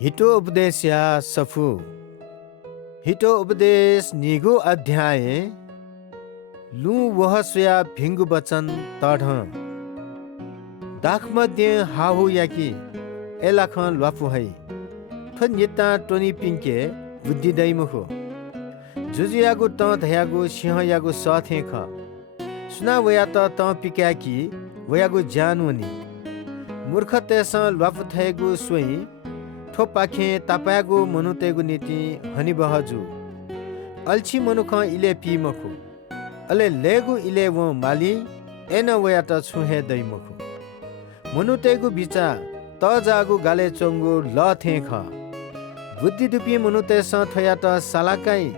हिटो उपदेश या सफु हिटो उपदेश निगु अध्याय लु वहस्या भिंगु बचन तढ दाख मध्ये हाहु याकी एलाखन ल्वाफु है थन्यता टोनी पिंके बुद्धि दैमुखो जुजुयागु त धयागु सिंह यागु सथे ख सुना वया त पिक्याकी वयागु जानवनी मूर्खतेस ल्वाफु थेगु सोई ठोपाखे तापागु मनुतेगु नीति हनी बहजु अल्छी मनुख इले पीमखु अले लेगु इले वो माली एन वया त छुहे दैमखु मनुतेगु बिचा त जागु गाले चोंगु ल थेख बुद्धि दुपी मनुते स थया त सालाकाई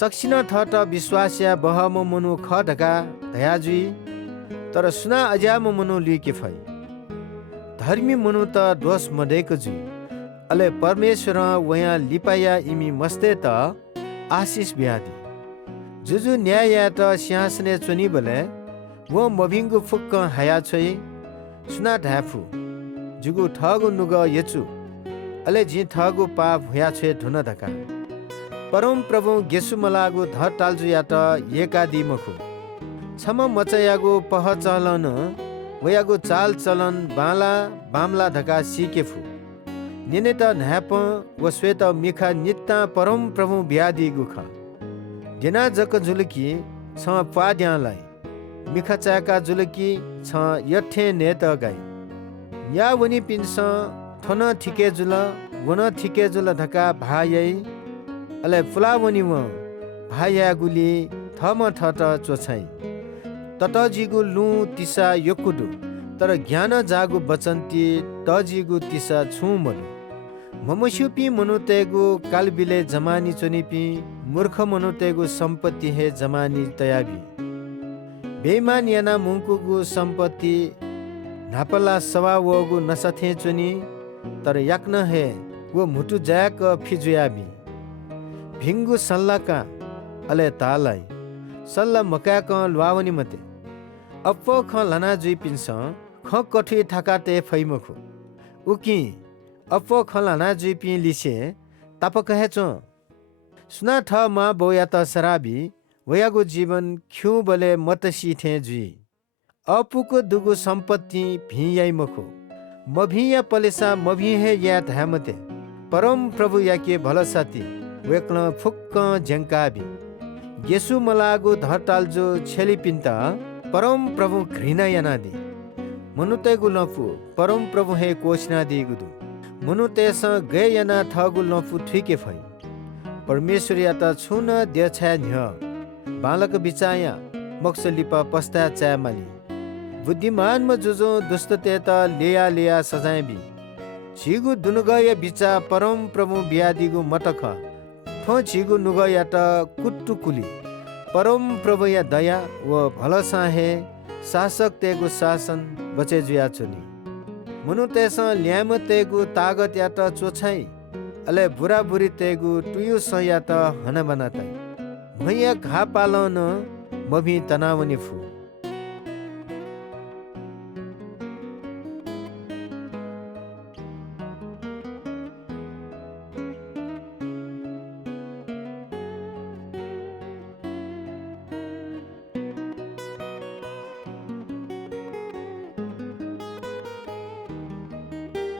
सक्सिन थ त विश्वासया बहम मनु ख ढका धयाजुई तर सुना अज्याम मनु लिके फै धर्मी मनु त दोष मडेको जुई अले परमेश्वर वया लिपाया इमी मस्ते त आशिष ब्यादी जुजु न्याय त सिंहासने चुनी बले वो मभिंगु फुक्क हया छोई सुना ढाफु जुगु ठगु नुग यचु अले जी ठगु पाप हुया छे धुन धका परम प्रभु गेसु मलागु ध टाल्जु या त येका दिमखु छम मचयागु पह चलन वयागु चाल चलन बाला बामला धका सिकेफु निने त न्याप व श्वेत मिखा नित्ता परम प्रभु ब्यादी गुख जेना जक जुलकी छ पाद्यालाई मिखा चाका जुलकी छ यठे नेत गाई या वनी पिन्स थन ठिके जुल वन ठिके जुल धका भायै अले फुला वनी व भाया गुली थम ठट चोछाई ततजिगु लु तिसा योकुडु तर ज्ञान जागु बचन्ती तजिगु तिसा छुमलु ममस्युपी मनुतेगु कालबिले जमानी चोनिपी मूर्ख मनुतेगु सम्पत्ति हे जमानी तयाबी बेमान याना मुंकुगु सम्पत्ति नापला सवा वगु नसथे चोनी तर याक्न हे वो मुटु जाक फिजुयाबी भिंगु सल्लाका अले तालाई सल्ला मकाक ल्वावनी मते अप्पो ख लना जुई पिन्स ख कठी थाकाते फैमखु उकी अप्पो ख लना जुई पि लिसे ताप कहेचो सुना ठ मा बोया त सराबी वयागु जीवन ख्यु बले मतसी थे जुई अपुको दुगु सम्पत्ति भियाइ मखु मभिया पलेसा मभिहे या धामते परम प्रभु याके भलसाती वेक्न फुक्क झंकाबी गेसु मलागु धटाल्जो छेली पिन्ता परम प्रभु घृणा यानादी मनुतेगु लफु परम प्रभु हे कोशना दिगुदु मनुतेस गे याना थगु लफु ठिके फै परमेश्वर या त छुन देछा न्य बालक बिचाया मक्सलिपा पस्ता चामाली बुद्धिमान म जुजो दुष्टते त लेया लेया सजायबी छिगु दुनुगय बिचा परम प्रभु बियादिगु मटख थो छिगु नुगया त कुट्टुकुली परम प्रभु या दया व भलसा हे शासक तेगु शासन बचे जुया चोली मुनु तेस ल्याम तेगु तागत या त चोछाई अले बुरा बुरी तेगु टुयु स या त हन बनाताई भैया घा पालन मभि तनावनी फु